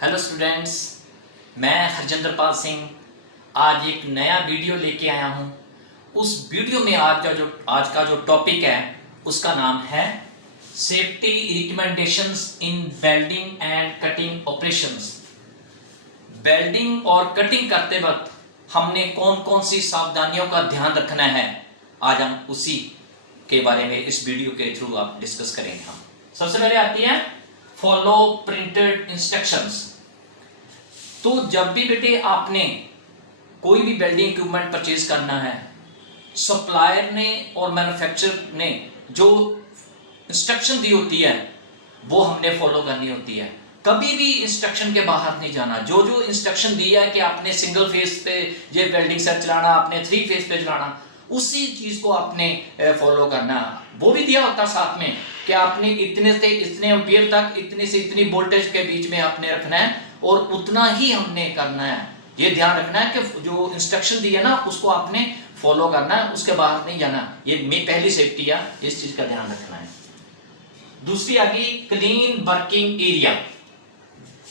Hello students, मैं हरजिंदर पाल सिंह आज एक नया वीडियो लेके आया हूँ। उस वीडियो में आज का जो टॉपिक है उसका नाम है safety recommendations in welding and cutting operations. Welding और कटिंग करते वक्त हमने कौन कौन सी सावधानियों का ध्यान रखना है, आज हम उसी के बारे में इस वीडियो के थ्रू आप डिस्कस करेंगे। हम सबसे पहले आती है फॉलो प्रिंटेड इंस्ट्रक्शंस। तो जब भी बेटे आपने कोई भी वेल्डिंग इक्विपमेंट परचेज करना है, सप्लायर ने और मैन्युफैक्चरर ने जो इंस्ट्रक्शन दी होती है वो हमने फॉलो करनी होती है। कभी भी इंस्ट्रक्शन के बाहर नहीं जाना। जो जो इंस्ट्रक्शन दिया है कि आपने सिंगल फेस पे ये वेल्डिंग सेट चलाना, आपने 3 फेस पे चलाना, उसी चीज को आपने फॉलो करना। वो भी दिया होता साथ में कि आपने इतने से इतने एम्पीयर तक, इतने से इतनी वोल्टेज के बीच में आपने रखना है और उतना ही हमने करना है। ये ध्यान रखना है कि जो इंस्ट्रक्शन दी है ना उसको आपने फॉलो करना है, उसके बाहर नहीं जाना। ये पहली सेफ्टी है, इस चीज का ध्यान रखना है। दूसरी आ गई क्लीन वर्किंग एरिया।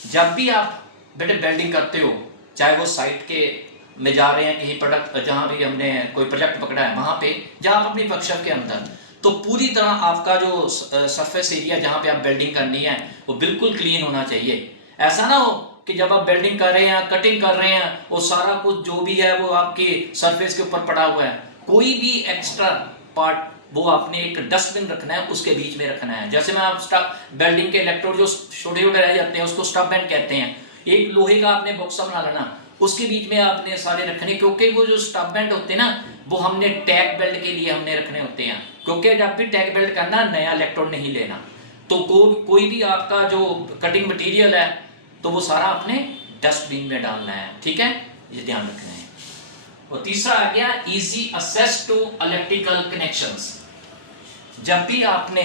जब भी आप बेटे वेल्डिंग करते हो, चाहे वो साइट के में जा रहे हैं कहीं प्रोडक्ट, जहां भी हमने कोई प्रोजेक्ट पकड़ा है वहां पे, जहां आप अपनी वर्कशॉप के अंदर, तो पूरी तरह आपका जो सरफेस एरिया जहां पे आप वेल्डिंग करनी है वो बिल्कुल क्लीन होना चाहिए। ऐसा ना हो कि जब आप वेल्डिंग कर रहे हैं, कटिंग कर रहे हैं, वो सारा कुछ जो भी है वो आपके सरफेस के ऊपर पड़ा हुआ है। कोई भी एक्स्ट्रा पार्ट वो आपने एक डस्टबिन रखना है, उसके बीच में रखना है। जैसे मैं आप वेल्डिंग के इलेक्ट्रोड जो छोटे छोटे रह जाते हैं उसको स्टब बैंड कहते हैं। एक लोहे का आपने बॉक्स बना लेना, उसके बीच में आपने सारे रखने, क्योंकि वो जो स्टब बैंड होते हैं ना वो हमने टैग बेल्ट के लिए हमने रखने होते हैं। क्योंकि जब भी टैग बेल्ट करना, नया इलेक्ट्रोड नहीं लेना। तो कोई भी आपका जो कटिंग मटेरियल है तो वो सारा आपने डस्टबिन में डालना है। ठीक है, ये ध्यान रखना है। और तीसरा आ गया easy access to electrical connections. जब भी आपने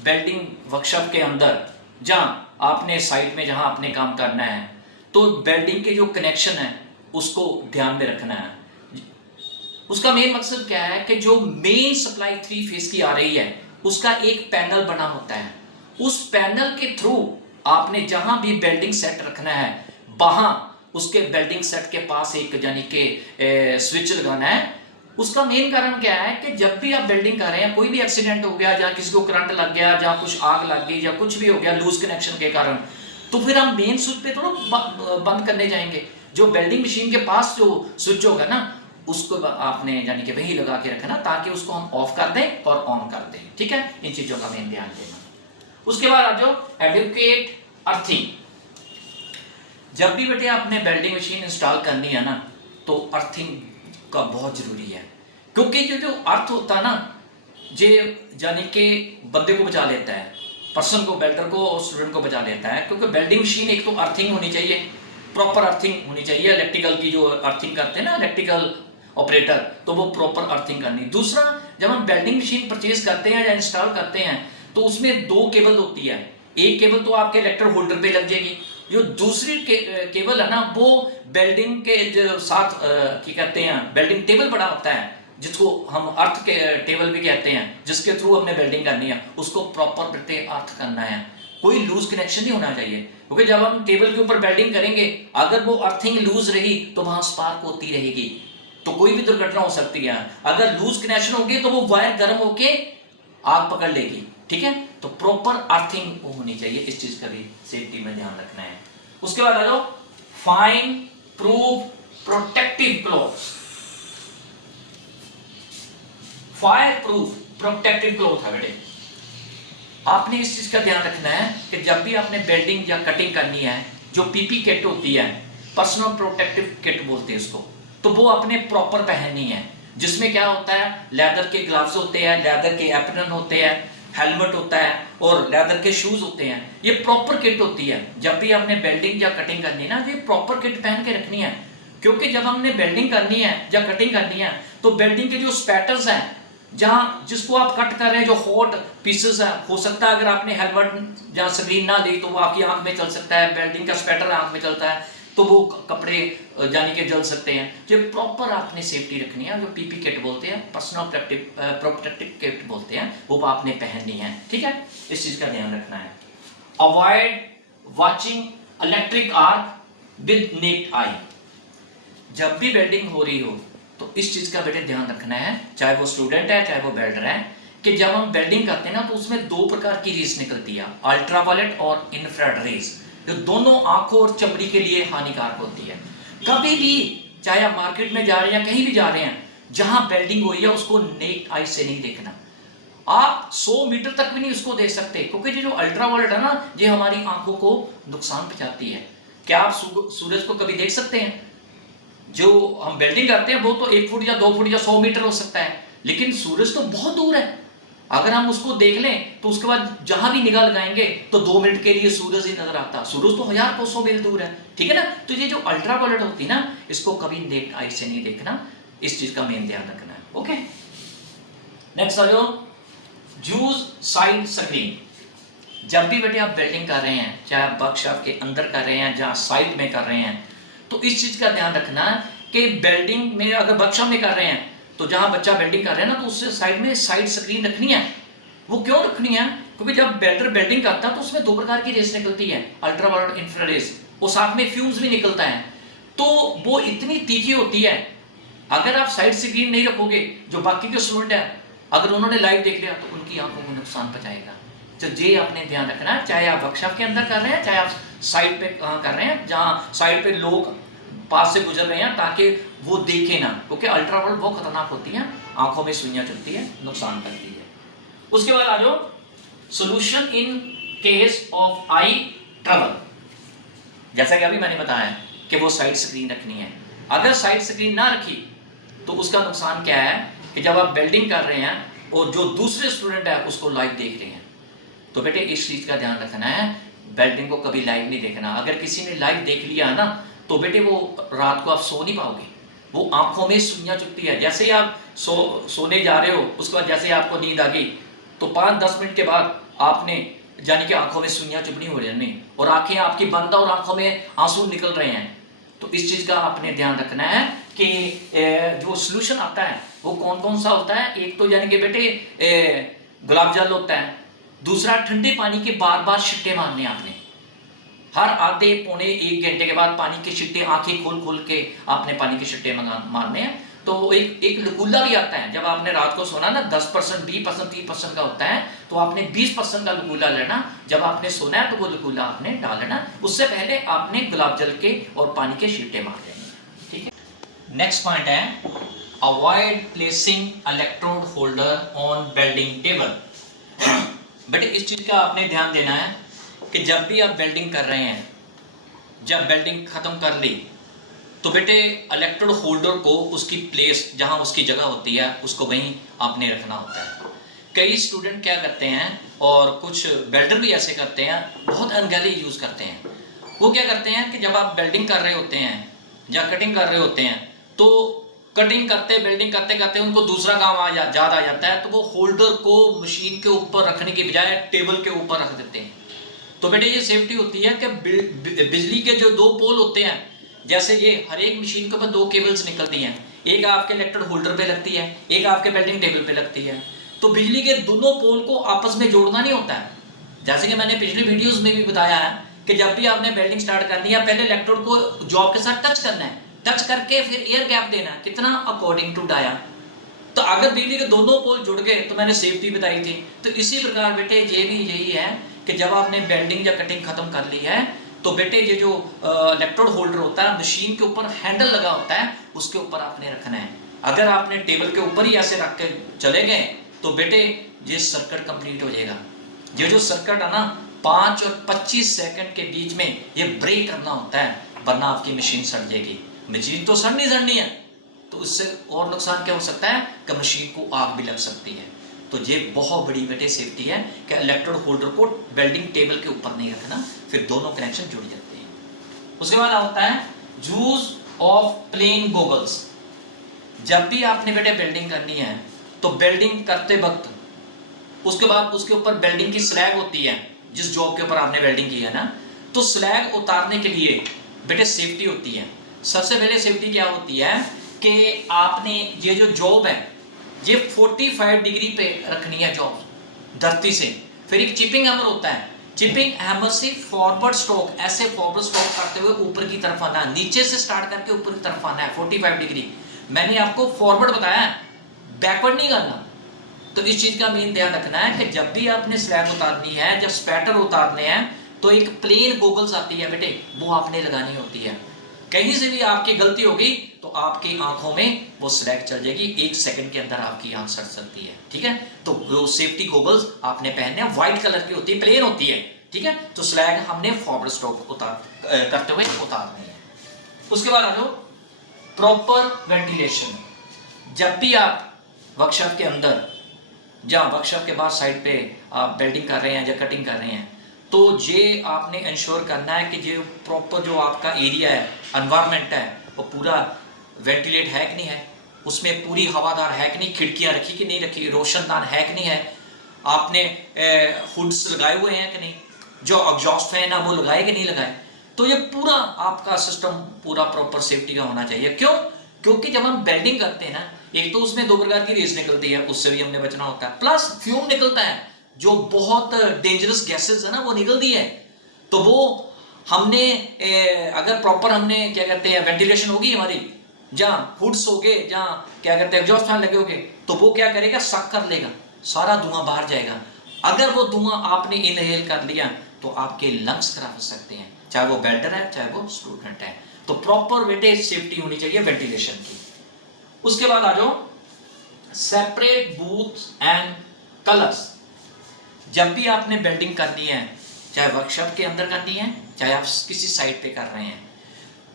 वेल्डिंग वर्कशॉप के अंदर, जहां आपने साइट में जहां आपने काम करना है, तो वेल्डिंग के जो कनेक्शन है उसको ध्यान में रखना है। उसका मेन मकसद क्या है कि जो मेन सप्लाई 3 फेस की आ रही है उसका एक पैनल बना होता है। उस पैनल के थ्रू आपने जहां भी वेल्डिंग सेट रखना है वहां उसके वेल्डिंग सेट के पास एक यानी कि स्विच लगाना है। उसका मेन कारण क्या है कि जब भी आप वेल्डिंग कर रहे हैं, कोई भी एक्सीडेंट हो गया, जहां किसी को करंट लग गया, जहां कुछ आग लग गई, या कुछ भी हो गया लूज कनेक्शन के कारण, तो फिर हम मेन स्विच पे थोड़ा बंद करने जाएंगे। जो वेल्डिंग मशीन के पास जो स्विच होगा ना उसको आपने यानी कि वही लगा के रखना, ताकि उसको हम ऑफ कर दें और ऑन कर दें। ठीक है, इन चीजों का मेन ध्यान देना। उसके बाद आ जाओ एडुकेट अर्थिंग। जब भी बेटे आपने वेल्डिंग मशीन इंस्टॉल करनी है ना तो अर्थिंग का बहुत जरूरी है। क्योंकि जो अर्थ होता है ना, ये यानी कि बंदे को बचा लेता है, पर्सन को, वेल्डर को और स्टूडेंट को बचा लेता है। क्योंकि वेल्डिंग मशीन एक तो अर्थिंग होनी चाहिए, प्रॉपर अर्थिंग होनी चाहिए। इलेक्ट्रिकल की जो अर्थिंग करते हैं ना इलेक्ट्रिकल ऑपरेटर, तो वो प्रॉपर अर्थिंग करनी। दूसरा, जब हम वेल्डिंग मशीन परचेज करते हैं या इंस्टॉल करते हैं तो उसमें 2 केबल होती है। एक केबल तो आपके इलेक्ट्रोड होल्डर पे लग जाएगी, जो दूसरी केबल है ना वो वेल्डिंग के जो साथ क्या कहते हैं, वेल्डिंग टेबल बड़ा होता है जिसको हम अर्थ के टेबल भी कहते हैं, जिसके थ्रू हमने वेल्डिंग करनी है, उसको प्रॉपर बेटे अर्थ करना है। कोई लूज कनेक्शन नहीं होना चाहिए। क्योंकि जब हम टेबल के ऊपर वेल्डिंग करेंगे, अगर वो अर्थिंग लूज रही तो वहां स्पार्क होती रहेगी, तो कोई भी दुर्घटना हो सकती है। अगर लूज कनेक्शन होगी तो वो वायर गर्म होके आग पकड़ लेगी। ठीक है, तो प्रॉपर अर्थिंग होनी चाहिए। इस चीज का भी सेफ्टी में ध्यान रखना है। उसके बाद आ जाओ fine proof protective clothes. Fire proof protective cloth है बेटे। आपने इस चीज का ध्यान रखना है कि जब भी आपने वेल्डिंग या कटिंग करनी है, जो पीपी किट होती है, पर्सनल प्रोटेक्टिव किट बोलते हैं उसको, तो वो आपने प्रॉपर पहननी है। जिसमें क्या होता है, लेदर के ग्लव्स होते हैं, लेदर के एप्रन होते हैं, हेलमेट होता है और लेदर के शूज होते हैं। ये प्रॉपर किट होती है। जब भी आपने वेल्डिंग या कटिंग करनी है ना, ये प्रॉपर किट पहन के रखनी है। क्योंकि जब हमने वेल्डिंग करनी है या कटिंग करनी है तो वेल्डिंग के जो स्पैटर्स हैं, जहां जिसको आप कट कर रहे हैं, जो हॉट पीसेस है, हो सकता है अगर आपने हेलमेट या स्क्रीन ना दी तो वो आपकी आंख में चल सकता है। वेल्डिंग का स्पैटर आंख में चलता है तो वो कपड़े यानी कि जल सकते हैं। जो प्रॉपर आपने सेफ्टी रखनी है, जो पीपी किट बोलते हैं, पर्सनल प्रोटेक्टिव किट बोलते हैं, वो आपने पहननी है। ठीक है, इस चीज का ध्यान रखना है। Avoid watching electric arc with necked आई। जब भी वेल्डिंग हो रही हो तो इस चीज का बेटे ध्यान रखना है, चाहे वो स्टूडेंट है चाहे वो वेल्डर है, कि जब हम वेल्डिंग करते हैं ना तो उसमें दो प्रकार की रेज निकलती है, अल्ट्रावायलेट और इंफ्रारेड रेज, जो दोनों आंखों और चमड़ी के लिए हानिकारक होती है। कभी भी चाहे आप मार्केट में जा रहे हैं या कहीं भी जा रहे हैं, जहां वेल्डिंग हुई है उसको नेक्ड आई से नहीं देखना। आप 100 मीटर तक भी नहीं उसको देख सकते, क्योंकि ये जो अल्ट्रावायलेट है ना, ये हमारी आंखों को नुकसान पहुंचाती है। क्या आप सूरज को कभी देख सकते हैं? जो हम वेल्डिंग करते हैं वो तो 1 फुट या 2 फुट या 100 मीटर हो सकता है, लेकिन सूरज तो बहुत दूर है। अगर हम उसको देख लें तो उसके बाद जहां भी निगाह लगाएंगे तो 2 मिनट के लिए सूरज ही नजर आता है। सूरज तो 1000 कोसों मील दूर है, ठीक है ना। तो ये जो अल्ट्रावायलेट होती है ना, इसको कभी नेक्ड आई से नहीं देखना, इस चीज का मेन ध्यान रखना है। ओके, नेक्स्ट आ जाओ, यूज साइड स्क्रीन। जब भी बेटे आप वेल्डिंग कर रहे हैं, चाहे आप वर्कशॉप के अंदर कर रहे हैं जहां साइड में कर रहे हैं, तो इस चीज का ध्यान रखना कि वेल्डिंग में अगर वर्कशॉप में कर रहे हैं तो जहां बच्चा वेल्डिंग कर रहे हैं ना, तो उससे साइड में साइड स्क्रीन रखनी है। वो क्यों रखनी है? क्योंकि जब वेल्डर वेल्डिंग करता है तो उसमें दो प्रकार की रेस निकलती है, अल्ट्रावायलेट, इंफ्रारेड, और साथ में फ्यूम्स भी निकलता है। तो वो इतनी तीखी होती है, अगर आप साइड स्क्रीन नहीं रखोगे, जो बाकी के स्टूडेंट है अगर उन्होंने लाइव देख लिया तो उनकी आंखों को नुकसान पहुंचाएगा। तो ये आपने ध्यान रखना है, चाहे आप वर्कशॉप के अंदर कर रहे हैं, चाहे आप साइड पे कर रहे हैं, जहां साइड पे लोग पास से गुजर रहे हैं, ताकि वो देखे ना, क्योंकि अल्ट्रावायलेट बहुत खतरनाक होती है, आंखों में सुइयां चुभती है, नुकसान करती है। उसके बाद आ जाओ, solution in case of I trouble. जैसा कि अभी मैंने बताया कि वो साइड स्क्रीन रखनी है। अगर साइड स्क्रीन ना रखी तो उसका नुकसान क्या है कि जब आप वेल्डिंग कर रहे हैं और जो दूसरे स्टूडेंट है उसको लाइव देख रहे हैं, तो बेटे इस चीज का ध्यान रखना है, वेल्डिंग को कभी लाइव नहीं देखना। अगर किसी ने लाइव देख लिया ना, तो बेटे वो रात को आप सो नहीं पाओगे, वो आंखों में सुइयां चुभती है। जैसे ही आप सोने जा रहे हो, उसके बाद जैसे ही आपको नींद आ गई तो 5-10 मिनट के बाद आपने यानी कि आंखों में सुइयां चुभनी हो रही है और आंखें आपकी बंद और आंखों में आंसू निकल रहे हैं। तो इस चीज का आपने ध्यान रखना है कि जो सोल्यूशन आता है वो कौन कौन सा होता है। एक तो यानी कि बेटे गुलाब जल होता है, दूसरा ठंडे पानी के बार बार छिट्टे मारने आपने, हर आधे पौने 1 घंटे के बाद पानी के छिट्टे, आंखें खोल खोल के आपने पानी के छिट्टे मारने हैं। तो एक लकुल्ला भी आता है, जब आपने रात को सोना ना 10%, 20%, 30% का होता है, तो आपने 20% का लकुल्ला लेना। जब आपने सोना है तो वो लकुल्ला आपने डाल लेना, उससे पहले आपने गुलाब जल के और पानी के छिट्टे मार देने, ठीक है। नेक्स्ट पॉइंट है, avoid placing electrode holder on welding table. बेटे इस चीज का आपने ध्यान देना है कि जब भी आप वेल्डिंग कर रहे हैं, जब वेल्डिंग खत्म कर ली तो बेटे इलेक्ट्रोड होल्डर को उसकी प्लेस जहां उसकी जगह होती है उसको वहीं आपने रखना होता है। कई स्टूडेंट क्या करते हैं और कुछ वेल्डर भी ऐसे करते हैं, बहुत अनगैली यूज करते हैं। वो क्या करते हैं कि जब आप वेल्डिंग कर रहे होते हैं या कटिंग कर रहे होते हैं, तो कटिंग करते वेल्डिंग करते करते उनको दूसरा काम याद आ जाता है, तो वो होल्डर को मशीन के ऊपर रखने की बजाय टेबल के ऊपर रख देते हैं। तो बेटे ये सेफ्टी होती है कि बिजली के जो 2 पोल होते हैं, जैसे ये हर एक मशीन के ऊपर 2 केबल्स निकलती हैं, एक आपके इलेक्ट्रोड होल्डर पे लगती है, एक आपके वेल्डिंग टेबल पे लगती है। तो बिजली के दोनों पोल को आपस में जोड़ना नहीं होता है। जैसे कि मैंने पिछली वीडियोस में भी बताया है कि जब भी आपने वेल्डिंग स्टार्ट करनी है, पहले इलेक्ट्रोड को जॉब के साथ टच करना है, टच करके फिर एयर गैप देना, कितना, अकॉर्डिंग टू डाया। तो अगर बिजली के दोनों पोल जुड़ गए तो मैंने सेफ्टी बताई थी। तो इसी प्रकार बेटे ये भी यही है कि जब आपने वेल्डिंग या कटिंग खत्म कर ली है, तो बेटे ये जो इलेक्ट्रोड होल्डर होता है, मशीन के ऊपर हैंडल लगा होता है, उसके ऊपर आपने रखना है। अगर आपने टेबल के ऊपर ही ऐसे रख के चले गए तो बेटे ये सर्किट कंप्लीट हो जाएगा। ये जो सर्किट है ना, 5 और 25 सेकंड के बीच में ये ब्रेक करना होता है, वरना आपकी मशीन सड़ जाएगी। मशीन तो सड़नी है, तो उससे और नुकसान क्या हो सकता है कि मशीन को आग भी लग सकती है। तो ये बहुत बड़ी बेटे सेफ्टी है कि इलेक्ट्रोड होल्डर को वेल्डिंग टेबल के ऊपर नहीं रखना, फिर दोनों कनेक्शन जुड़ जाते हैं। उसके बाद होता है यूज ऑफ प्लेन गॉगल्स। जब भी आपने बेटे वेल्डिंग करनी है तो वेल्डिंग करते वक्त उसके बाद उसके ऊपर वेल्डिंग की स्लैग होती है, जिस जॉब के ऊपर आपने वेल्डिंग की है ना, तो स्लैग उतारने के लिए बेटे सेफ्टी होती है। सबसे पहले सेफ्टी क्या होती है कि आपने ये जो जॉब है ये 45 डिग्री पे रखनी है जॉब धरती से। फिर एक चिपिंग हैमर होता है, चिपिंग हैमर से फॉरवर्ड स्ट्रोक, ऐसे फॉरवर्ड स्ट्रोक करते हुए ऊपर की तरफ आना, नीचे से स्टार्ट करके ऊपर की तरफ आना है 45 डिग्री। मैंने आपको फॉरवर्ड बताया, बैकवर्ड नहीं करना। तो इस चीज का मेन ध्यान रखना है कि जब भी आपने स्लैब उतारनी है, जब स्पैटर उतारने हैं, तो एक प्लेन गोगल्स आती है बेटे, वो आपने लगानी होती है। कहीं से भी आपकी गलती होगी तो आपकी आंखों में वो स्लैग चल जाएगी, 1 सेकंड के अंदर आपकी आंख सड़ सकती है, ठीक है। तो वो सेफ्टी गोगल्स आपने पहनने हैं, व्हाइट कलर की होती है, प्लेन होती है, ठीक है। तो स्लैग हमने फॉरवर्ड स्ट्रोक करते हुए उतारनी है। उसके बाद आ जाओ प्रॉपर वेंटिलेशन। जब भी आप वर्कशॉप के अंदर या वर्कशॉप के बाद साइड पे आप वेल्डिंग कर रहे हैं या कटिंग कर रहे हैं, तो ये आपने इंश्योर करना है कि जो प्रॉपर जो आपका एरिया है, एनवायरनमेंट है, वो पूरा वेंटिलेट है कि नहीं है, उसमें पूरी हवादार है कि नहीं, खिड़कियां रखी कि नहीं रखी, रोशनदान है कि नहीं है, आपने हुड्स लगाए हुए हैं कि नहीं, जो एग्जॉस्ट फैन है वो लगाए कि नहीं लगाए। तो ये पूरा आपका सिस्टम पूरा प्रॉपर सेफ्टी का होना चाहिए। क्यों? क्योंकि जब हम वेल्डिंग करते हैं ना, एक तो उसमें 2 प्रकार की रेस निकलती है, उससे भी हमने बचना होता है, प्लस फ्यूम निकलता है, जो बहुत डेंजरस गैसेस है ना वो निकलती है। तो वो हमने अगर प्रॉपर हमने क्या कहते हैं वेंटिलेशन होगी हमारी, जहाँ हुड्स हो गए, जहाँ क्या कहते हैं एग्जॉस्ट फैन लगे होंगे, तो वो क्या करेगा, सक कर लेगा, सारा धुआं बाहर जाएगा। अगर वो धुआं आपने इनहेल कर लिया तो आपके लंग्स खराब हो सकते हैं, चाहे वो वेल्डर है चाहे वो स्टूडेंट है। तो प्रॉपर बेटे सेफ्टी होनी चाहिए वेंटिलेशन की। उसके बाद आ जाओ सेपरेट बूथ एंड कलर्स। जब भी आपने वेल्डिंग करनी है, चाहे वर्कशॉप के अंदर करनी है, चाहे आप किसी साइट पे कर रहे हैं,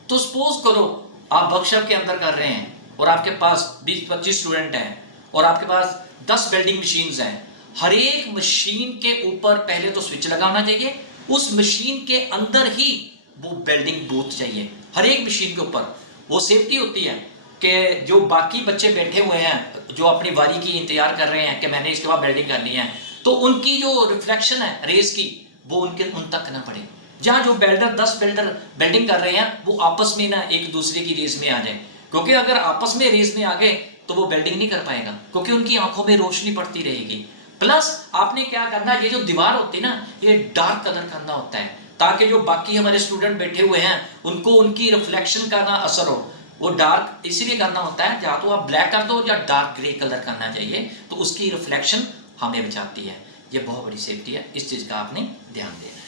तो सपोज करो आप वर्कशॉप के अंदर कर रहे हैं और आपके पास 20-25 स्टूडेंट हैं और आपके पास 10 वेल्डिंग मशीन्स हैं। हर एक मशीन के ऊपर पहले तो स्विच लगा होना चाहिए, उस मशीन के अंदर ही वो वेल्डिंग बूथ चाहिए, हर एक मशीन के ऊपर। वो सेफ्टी होती है कि जो बाकी बच्चे बैठे हुए हैं, जो अपनी बारी की इंतजार कर रहे हैं कि मैंने इसके बाद वेल्डिंग करनी है, तो उनकी जो रिफ्लेक्शन है रेस की, वो उन तक ना पड़े। जहाँ जो वेल्डर 10 वेल्डर वेल्डिंग कर रहे हैं, वो आपस में ना एक दूसरे की रेस में आ जाए, क्योंकि अगर आपस में रेस में आ गए तो वो वेल्डिंग नहीं कर पाएगा, क्योंकि उनकी आंखों में रोशनी पड़ती रहेगी। प्लस आपने क्या करना है, ये जो दीवार होती है ना, ये डार्क कलर करना होता है, ताकि जो बाकी हमारे स्टूडेंट बैठे हुए हैं उनको उनकी रिफ्लेक्शन का ना असर हो। वो डार्क इसीलिए करना होता है, या तो आप ब्लैक कर दो या डार्क ग्रे कलर करना चाहिए, तो उसकी रिफ्लेक्शन हमें बचाती है। ये बहुत बड़ी सेफ्टी है, इस चीज का आपने ध्यान देना है।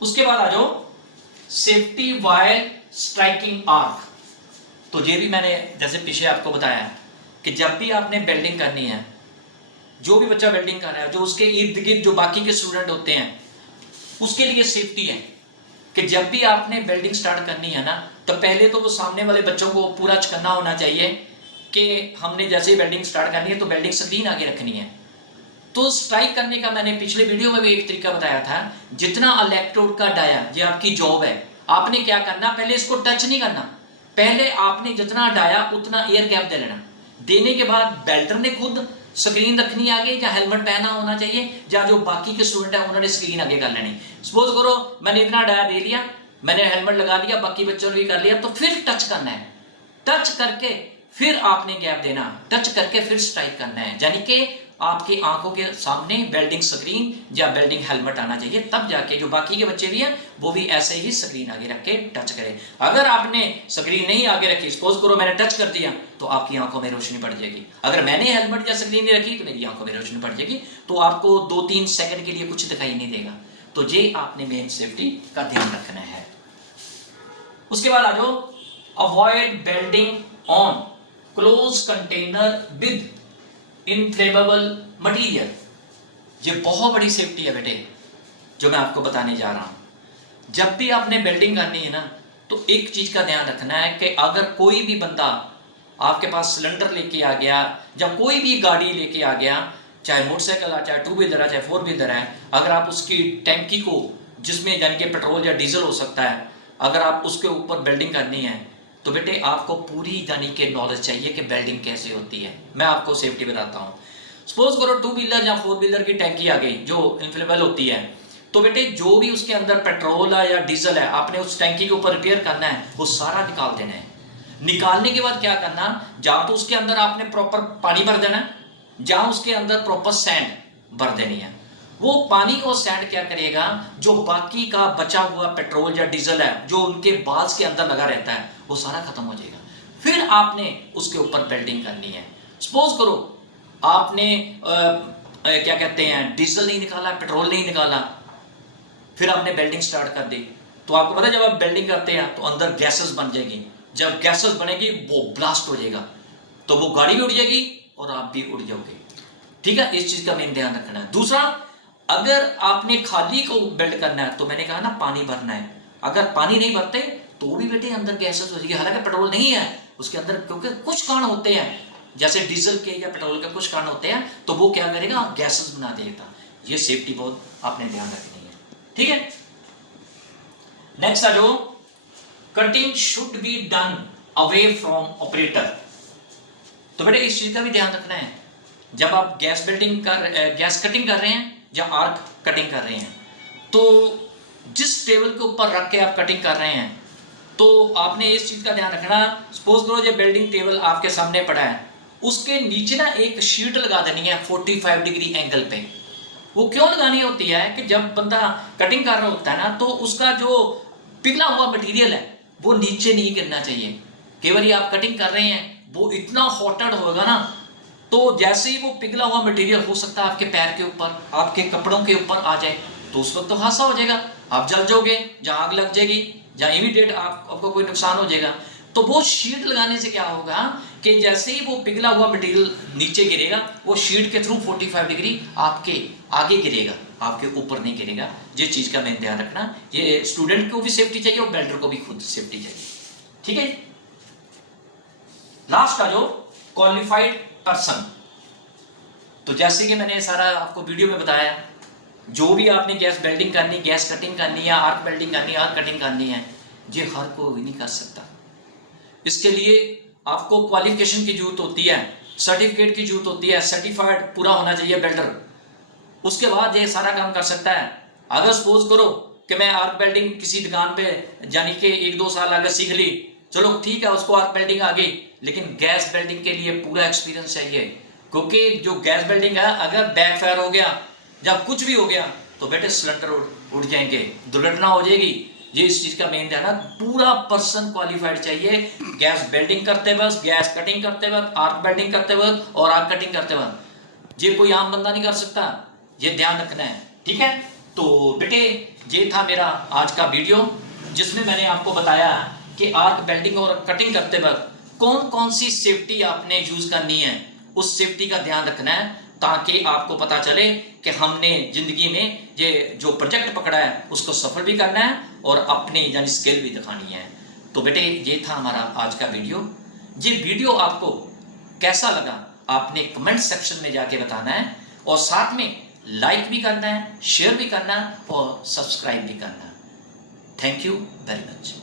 उसके बाद आ जाओ सेफ्टी वाइल स्ट्राइकिंग आर्क। तो ये भी मैंने जैसे पीछे आपको बताया कि जब भी आपने वेल्डिंग करनी है, जो भी बच्चा वेल्डिंग कर रहा है, जो उसके इर्द गिर्द जो बाकी के स्टूडेंट होते हैं, उसके लिए सेफ्टी है कि जब भी आपने वेल्डिंग स्टार्ट करनी है ना, तो पहले तो वो सामने वाले बच्चों को पूरा करना होना चाहिए कि हमने जैसे ही वेल्डिंग स्टार्ट करनी है तो वेल्डिंग स्क्रीन आगे रखनी है। तो स्ट्राइक करने का मैंने पिछले वीडियो में भी एक तरीका बताया था, जितना इलेक्ट्रोड का डाया, ये आपकी जॉब है, आपने क्या करना, पहले इसको टच नहीं करना, पहले आपने जितना डाया उतना एयर गैप दे लेना। देने के बाद बेल्टर ने खुद स्क्रीन रखनी आगे, या हेलमेट पहना होना चाहिए, या जो बाकी के स्टूडेंट है उन्होंने स्क्रीन आगे कर लेनी। सपोज करो मैंने इतना डाया दे लिया, मैंने हेलमेट लगा दिया, बाकी बच्चों ने भी कर लिया, तो फिर टच करना है, टच करके फिर आपने गैप देना, टच करके फिर स्ट्राइक करना है, यानी कि आपकी आंखों के सामने वेल्डिंग स्क्रीन या वेल्डिंग हेलमेट आना चाहिए, तब जाके जो बाकी के बच्चे भी हैं वो भी ऐसे ही स्क्रीन आगे रख के टच करें। अगर आपने स्क्रीन नहीं आगे रखी, सपोज करो मैंने टच कर दिया, तो आपकी आंखों में रोशनी पड़ जाएगी। अगर मैंने हेलमेट या स्क्रीन नहीं रखी तो मेरी आंखों में रोशनी पड़ जाएगी, तो आपको 2-3 सेकंड के लिए कुछ दिखाई नहीं देगा। तो ये आपने मेन सेफ्टी का ध्यान रखना है। उसके बाद आ जाओ avoid welding on close container with inflammable material. ये बहुत बड़ी सेफ्टी है बेटे, जो मैं आपको बताने जा रहा हूं। जब भी आपने वेल्डिंग करनी है ना, तो एक चीज का ध्यान रखना है कि अगर कोई भी बंदा आपके पास सिलेंडर लेके आ गया, या कोई भी गाड़ी लेके आ गया, चाहे मोटरसाइकिल है, चाहे 2 व्हीलर है, चाहे 4 व्हीलर है, अगर आप उसकी टैंकी को, जिसमें यानी कि पेट्रोल या डीजल हो सकता है, अगर आप उसके ऊपर वेल्डिंग करनी है, तो बेटे आपको पूरी यानी कि नॉलेज चाहिए कि वेल्डिंग कैसे होती है। मैं आपको सेफ्टी बताता हूँ। सपोज करो 2 व्हीलर या 4 व्हीलर की टैंकी आ गई जो इनफ्लेमेबल होती है, तो बेटे जो भी उसके अंदर पेट्रोल है या डीजल है, आपने उस टैंकी के ऊपर रिपेयर करना है, वो सारा निकाल देना है। निकालने के बाद क्या करना, जहां तो उसके अंदर आपने प्रॉपर पानी भर देना, जहां उसके अंदर प्रॉपर सैंड भर देनी है। वो पानी और सैंड क्या करेगा, जो बाकी का बचा हुआ पेट्रोल या डीजल है जो उनके बाल्स के अंदर लगा रहता है, वो सारा खत्म हो जाएगा। फिर आपने उसके ऊपर वेल्डिंग करनी है। सपोज करो आपने क्या कहते हैं, डीजल नहीं निकाला, पेट्रोल नहीं निकाला, फिर आपने वेल्डिंग स्टार्ट कर दी, तो आपको पता है जब आप वेल्डिंग करते हैं तो अंदर गैसेस बन जाएगी। जब गैसेस बनेगी वो ब्लास्ट हो जाएगा, तो वो गाड़ी भी उड़ जाएगी और आप भी उड़ जाओगे। ठीक है, इस चीज का मेन ध्यान रखना है। दूसरा, अगर आपने खाली को वेल्ड करना है तो मैंने कहा ना पानी भरना है। अगर पानी नहीं भरते तो भी बेटे अंदर गैसेस हो जाएगी, हालांकि पेट्रोल नहीं है उसके अंदर, क्योंकि कुछ कारण होते हैं जैसे डीजल के या पेट्रोल के कुछ कारण होते हैं, तो वो क्या करेगा, गैसेस बना देगा। ये सेफ्टी बहुत आपने ध्यान रखनी है। ठीक है, नेक्स्ट आ जाओ, cutting should be done away from operator. तो बेटे इस चीज का भी ध्यान रखना है, जब आप गैस कटिंग कर रहे हैं या आर्क कटिंग कर रहे हैं, तो जिस टेबल के ऊपर रख के आप कटिंग कर रहे हैं, तो आपने इस चीज का ध्यान रखना। सपोज करो जो बेल्डिंग टेबल आपके सामने पड़ा है, उसके नीचे ना एक शीट लगा देनी है 45 डिग्री एंगल पे। वो क्यों लगानी होती है कि जब बंदा कटिंग कर रहा होता है ना, तो उसका जो पिघला हुआ मटेरियल है वो नीचे नहीं गिरना चाहिए। केवल आप कटिंग कर रहे हैं, वो इतना हॉटेड होगा ना, तो जैसे ही वो पिघला हुआ मटेरियल हो सकता है आपके पैर के ऊपर, आपके कपड़ों के ऊपर आ जाए, तो उस वक्त तो हादसा हो जाएगा, आप जल जाओगे, जहाँ आग लग जाएगी, जहाँ इमीडिएट आपको कोई नुकसान हो जाएगा। तो वो शीट लगाने से क्या होगा कि जैसे ही वो पिघला हुआ मटेरियल नीचे गिरेगा, वो शीट के थ्रू 45 डिग्री आपके आगे गिरेगा, आपके ऊपर नहीं गिरेगा। ये चीज का मैं ध्यान रखना, ये स्टूडेंट को भी सेफ्टी चाहिए और वेल्डर को भी खुद सेफ्टी चाहिए। ठीक है, लास्ट का जो क्वालिफाइड पर्सन। तो जैसे कि मैंने सारा आपको वीडियो में बताया, जो भी आपने गैस वेल्डिंग करनी, गैस कटिंग करनी या आर्क वेल्डिंग करनी, आर्क कटिंग करनी है, ये हर कोई नहीं कर सकता। इसके लिए आपको क्वालिफिकेशन की जरूरत होती है, सर्टिफिकेट की जरूरत होती है, सर्टिफाइड पूरा होना चाहिए वेल्डर, उसके बाद ये सारा काम कर सकता है। अगर सपोज करो कि मैं आर्क वेल्डिंग किसी दुकान पे यानी कि 1-2 साल अगर सीख ली, चलो ठीक है, उसको आर्क वेल्डिंग आ गई, लेकिन गैस वेल्डिंग के लिए पूरा एक्सपीरियंस चाहिए। क्योंकि जो गैस वेल्डिंग है, अगर बैकफायर हो गया या कुछ भी हो गया तो बेटे सिलेंडर उड़ जाएंगे, दुर्घटना हो जाएगी। ये इस चीज का मेन ध्यान है, पूरा पर्सन क्वालिफाइड चाहिए गैस वेल्डिंग करते वक्त, गैस कटिंग करते वक्त, आर्क वेल्डिंग करते वक्त और आर्क कटिंग करते वक्त। ये कोई आम बंदा नहीं कर सकता, ये ध्यान रखना है। ठीक है, तो बेटे ये था मेरा आज का वीडियो, जिसमें मैंने आपको बताया कि आर्क वेल्डिंग और कटिंग करते वक्त कौन कौन सी सेफ्टी आपने यूज करनी है, उस सेफ्टी का ध्यान रखना है, ताकि आपको पता चले कि हमने जिंदगी में ये जो प्रोजेक्ट पकड़ा है उसको सफल भी करना है और अपनी यानी स्किल भी दिखानी है। तो बेटे ये था हमारा आज का वीडियो। ये वीडियो आपको कैसा लगा आपने कमेंट सेक्शन में जाके बताना है, और साथ में लाइक भी करना है, शेयर भी करना है और सब्सक्राइब भी करना है। Thank you very much.